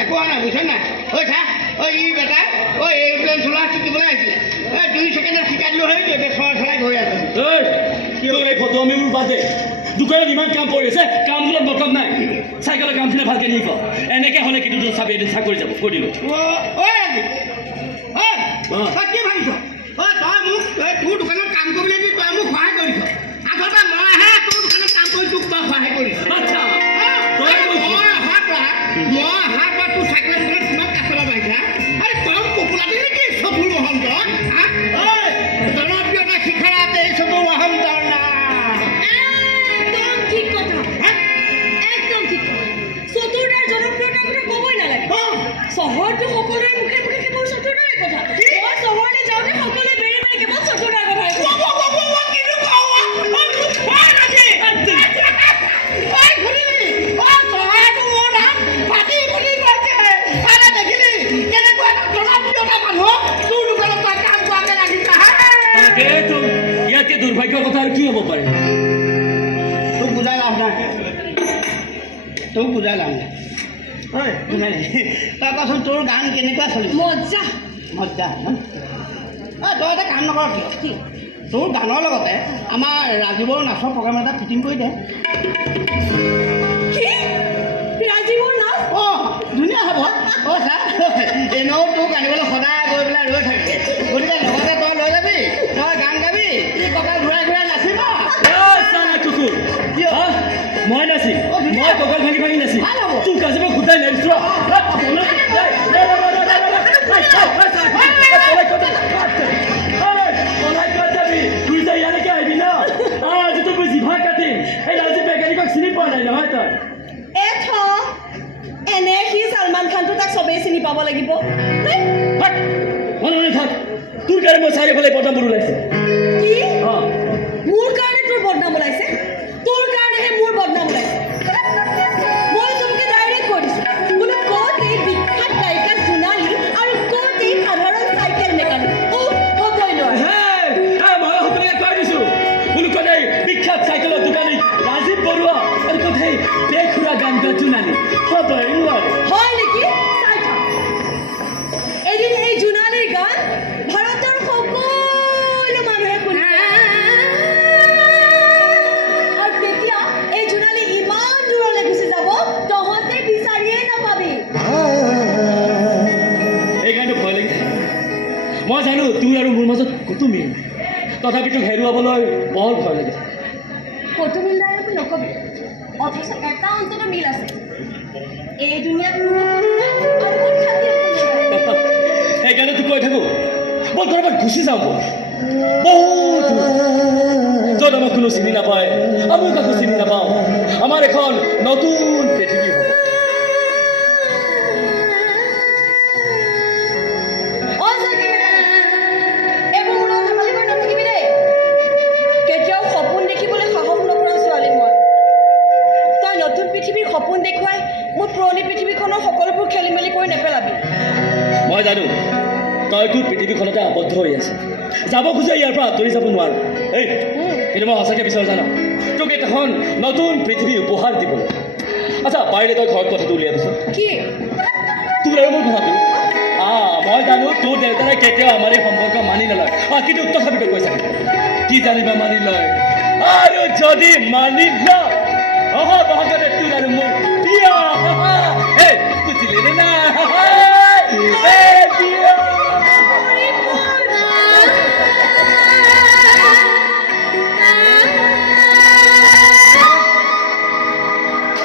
একো হোৱা নাই বুজিছ নাই ঐ চা ঐ ই বেটা ঐ এৰোপ্লেন চলোৱা শিকিবলৈ আহিছিলে 2 ছেকেণ্ডত শিকাই দিলোঁ হয় এতিয়া চলাই গৈ আছে এই ফটো আমি বাদে দোকানত ইমান কাম কৰি আছে কামবিলাক মতলব নাই চাইকেলৰ কামখিনি ভালকৈ নি ক এনেকৈ হ'লে কিন্তু তোৰ চাবি এদিন চাকৰি যাব কৈ দিলোঁ কি ভাবিছ তই মোক তোৰ দোকানত কাম কৰিবলৈ দি তই মোক সহায় কৰিছ আগতে মইহে তোৰ দোকানত কাম কৰি তোক তই সহায় কৰিছ আচ্ছা মই অহাৰ পৰা তোৰ চাইকেলৰ দোকানত কিমান কাষ্টমাৰ বাঢ়িছা আৰে তই পপুলাৰ নেকি চতুৰ মহন্ত জনপ্ৰিয়তা শিখৰাতে এই চতুৰ মহন্তৰ না একদম ঠিক কথা একদম ঠিক কথা চতুৰ্দাৰ জনপ্ৰিয়তাৰ কথা ক'বই নালাগে চহৰটো সকলোৰে মুখে মুখে কেৱল চতুৰ্দাৰে কথা মই চহৰলৈ যাওঁতে সকলোৱে বেৰি বেৰি কেৱল চতুৰ্দাৰ কথাই ইয়াতকে দুৰ্ভাগ্যৰ কথা আৰু কি হ'ব পাৰে তোক বুজাই লাভ নাই ঐ তই কচোন তোৰ গান কেনেকুৱা চলিছে মজা মজা তই এটা কাম নকৰ কিয় তোৰ গানৰ লগতে আমাৰ ৰাজীৱৰ নাচৰ প্ৰগ্ৰাম এটা ফিটিং কৰি দে কি ৰাজীৱৰ নাচ ধুনীয়া হ'ব চা এনেও তোক আনিবলৈ সদায় গৈ পেলাই ৰৈ থাকে গতিকে লগতে তই লৈ যাবি তই গান গাবি কি ককাল ঘূৰাই ঘূৰাই নাচিব কুকুৰ মই নাচিম মই ককাল ভাঙি ভাঙি নাচিম তোৰ কাজিব গোটাই নাইছ তুই যে ইয়ালৈকে আহিবি ন আজি তোক মই জিভা কাটিম এই ৰাজীৱ মেকানিকক চিনি পোৱা নাই নহয় তই এনে সি ছলমান খানটো তাক চবেই চিনি পাব লাগিব থাক তোৰ কাৰণে মই চাৰিওফালে বদনামবোৰ ওলাইছে কি মোৰ কাৰণে তোৰ বদনাম ওলাইছে তোৰ কাৰণেহে মোৰ বদনাম ওলাইছে মই তোকে ডাইৰেক্ট কৈ দিছোঁ বোলে ক'ত এই বিখ্যাত গায়িকা জোনালী আৰু ক'ত এই সাধাৰণ চাইকেল মেকানিক হ'বই নোৱাৰে মই সকলোকে কৈ দিছোঁ বোলো ক'ত এই বিখ্যাত চাইকেলৰ দোকানী ৰাজীৱ বৰুৱা আৰু ক'ত সেই বেখুৰা গান গোৱা জোনালী হ'বই নোৱাৰে হয় নেকি চাই থাক এদিন এই জোনালীৰ গান ভাৰতৰ সকলো মানুহে শুনিব আৰু তেতিয়া এই জোনালী ইমান দূৰলৈ গুচি যাব তহঁতে বিচাৰিয়ে নাপাবি এই গানটো ভয় লাগিছে মই জানো তোৰ আৰু মোৰ মাজত ক'তো মিল নাই তথাপিতো হেৰুৱাবলৈ বৰ ভয় লাগিছে ক'তো মিল নাই বুলি নকবি অথচ এটা অন্তত মিল আছে এই দুনিয়াত সেইকাৰণে তোক কৈ থাকোঁ মই ক'ৰবাত গুচি যাওঁ বহুত য'ত আমাক কোনো চিনি নাপায় আমি কাকো চিনি নাপাওঁ আমাৰ এখন নতুন পৃথিৱী হ'ব এইবোৰ মনত ধেমালি কৰি নাথাকিবি দেই কেতিয়াও সপোন দেখিবলৈ সাহস নকৰা ছোৱালী মই তই নতুন পৃথিৱীৰ সপোন দেখুৱাই মোৰ পুৰণি পৃথিৱীখনৰ সকলোবোৰ খেলি মেলি কৰি নেপেলাবি মই জানো তই তোৰ পৃথিৱীখনতে আবদ্ধ হৈ আছে যাব খোজে ইয়াৰ পৰা আঁতৰি যাব নোৱাৰ এই কিন্তু মই সঁচাকৈ বিচাৰোঁ জানো তোক এখন নতুন পৃথিৱী উপহাৰ দিবলৈ আচ্ছা পাৰিলে তই ঘৰত কথাটো উলিয়াবিচোন কি তোৰ আৰু মোৰ কথাটো মই জানো তোৰ দেউতাৰে কেতিয়াও আমাৰ এই সম্পৰ্ক মানি নলয় কিন্তু তথাপিতো কৈছা কি জানিবা মানি লয় আৰু যদি মানি লয় অহা বহাগতে তোৰ